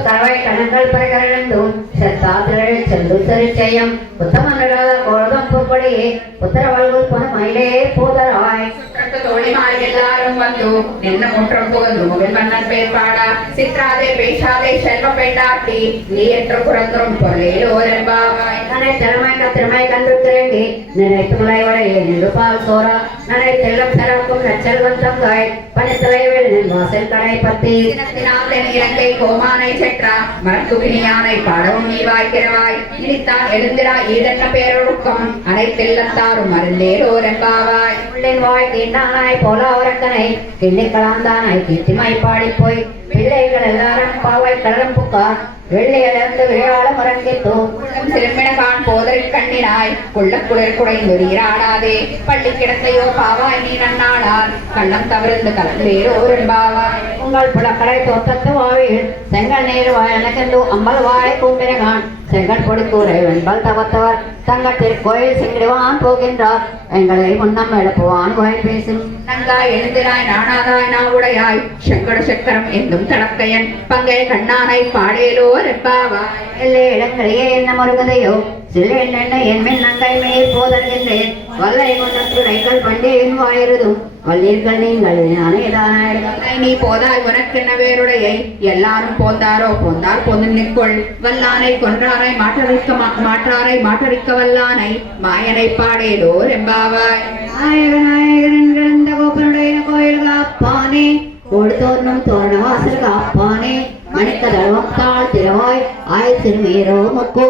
தரவை கணங்கள் பரகரந்து சத்தாத்திரள் சென்று சரிச்சயம் புத்தமன்றகாத கோலம் பூப்படியே புத்தரவல்குள் பொன மயிலே போதராய் தோழிமார் எல்லாரும் வந்து நின்ன முற்றம் புகழ்ந்து முகில் மன்னன் பேர் பாடா சித்ராதே பேசாதே செல்வ பெண்டாட்டி நீ என்ற புறந்தரும் பொருளேலோரெம்பாவாய் நனை திறமை கண்டு திறங்கி நினைத்து முளைவடையே நின்று பால் சோரா நனை செல்லம் செலவுக்கும் நச்செல்வன் தங்காய் பனித்தலைவில் நின் வாசல் கடை பத்தி தினத்தினாதன் இலங்கை கோமானை செற்றா மரத்துகினியானை பாடவும் நீ வாய்க்கிறவாய் இனித்தான் எழுந்திரா ஈதன்ன பேரொழுக்கம் அனைத்தெல்லத்தாரும் மருந்தேலோரெம்பாவாய் உள்ளின் வாய் தீண்டானாய் போல அவரக்கனை கிள்ளி கலாந்தானாய் கீர்த்திமை பாடிப்போய் பிள்ளைகள் எல்லாரும் பாவை கடலும் புக்கார் வெள்ளையிலிருந்து விளையாட மரங்கித்தோ சிறுமினகான் போதரில் கண்ணினாய் குள்ள குளிர் குடைந்து நீராடாதே பள்ளி கிடந்தையோ பாவாய் நீ நன்னாளால் கள்ளம் தவிர்த்து கலந்தேரோரெம்பாவாய் உங்கள் புலக்கடை தோட்டத்து வாயில் செங்கல் நீர் வாய் எனக்கென்று அம்பல் வாய் கூம்பினகான் செங்கல் பொடி கூரை வெண்பல் தவத்தவர் தங்கள் திருக்கோயில் செங்கிடுவான் போகின்றார் எங்களை முன்னம் எழுப்புவான் வாய் பேசும் நங்காய் எழுந்திராய் நாணாதாய் நாவுடையாய் செங்கட சக்கரம் என்னும் தடக்கையன் பங்கை கண்ணானை பாடேலோ ரெப்பாவாய் எல்லே இடங்களையே என்ன மறுகதையோ சில என்ன என்மின் நங்கை மேல் போதல்கின்றேன் வல்லை கொண்டத்துடைகள் பண்டேன் வாயிருதும் வல்லீர்கள் நீங்கள் அனைதானாய் நீ போதாய் உனக்கென்ன வேருடையை எல்லாரும் போந்தாரோ போந்தார் பொந்து நிற்கொள் வல்லானை கொன்றாரை மாற்றாரை மாற்றறிக்க வல்லானை மாயனை பாடேலோ ரெம்பாவாய் நாயகன் கிடந்த கோப்பனுடைய கோயில் காப்பானே கொடுத்தோர்ணும் தோரண வாசல் காப்பானே மணிக்கதளம் தாழ் திரவாய் ஆய் திருமீரோ முக்கோ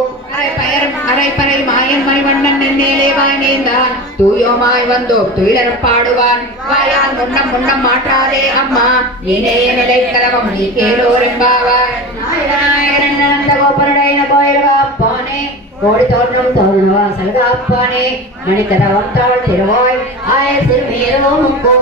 அரைப்பறை மாயன் மணிவண்ணன் நென்னேலே வாய் நேர்ந்தான் தூயோமாய் வந்தோம் துயிலர் பாடுவான் வாயால் முன்னம் முன்னம் மாற்றாதே அம்மா நீனே நிலை கலவம் நீ கேளோரெம்பாவாய் நாயகன் கிடந்த கோப்பனுடைய கோயில் காப்பானே கோடி தோன்றும் தோரண வாசல் காப்பானே மணிக்கதளம் தாழ் திரவாய் ஆய் திருமீரோ முக்கோ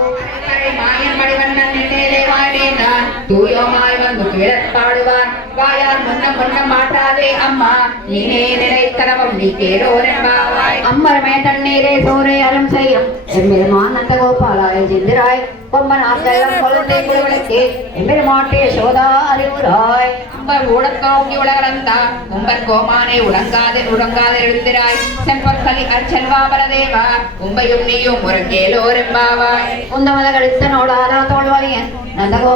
மாயன் மணிவண்ணன் நென்னேலே வாய் நேர்ந்தான் தூயோமாய் வந்து துயிலர் பாடுவான் வாயால் முன்னம் முன்னம் மாற்றாதே அம்மா நீனே நிலை கலவம் நீ கேளோரெம்பாவாய் அம்பரமே தண்ணீரே சோரை அறம் செய்யும் எம்பெருமான் நந்த கோபாலாய சிந்திராய் கொம்பன் ஆத்தெல்லாம் கொழுந்தை குழுவிளக்கே எம்பெருமாட்டே சோதா அறிவுராய் உம்பர் ஊடக்கோங்கி உலகலந்தா உம்பர் கோமானை உறங்காத எழுந்திராய் செம்பற்களி அச்செல்வாபலதேவா உம்பையும் நீயும் ஒரு கேளோரெம்பாவாய் உந்தமத கழித்த நோடாதா தோல்வலியன் நந்தகோ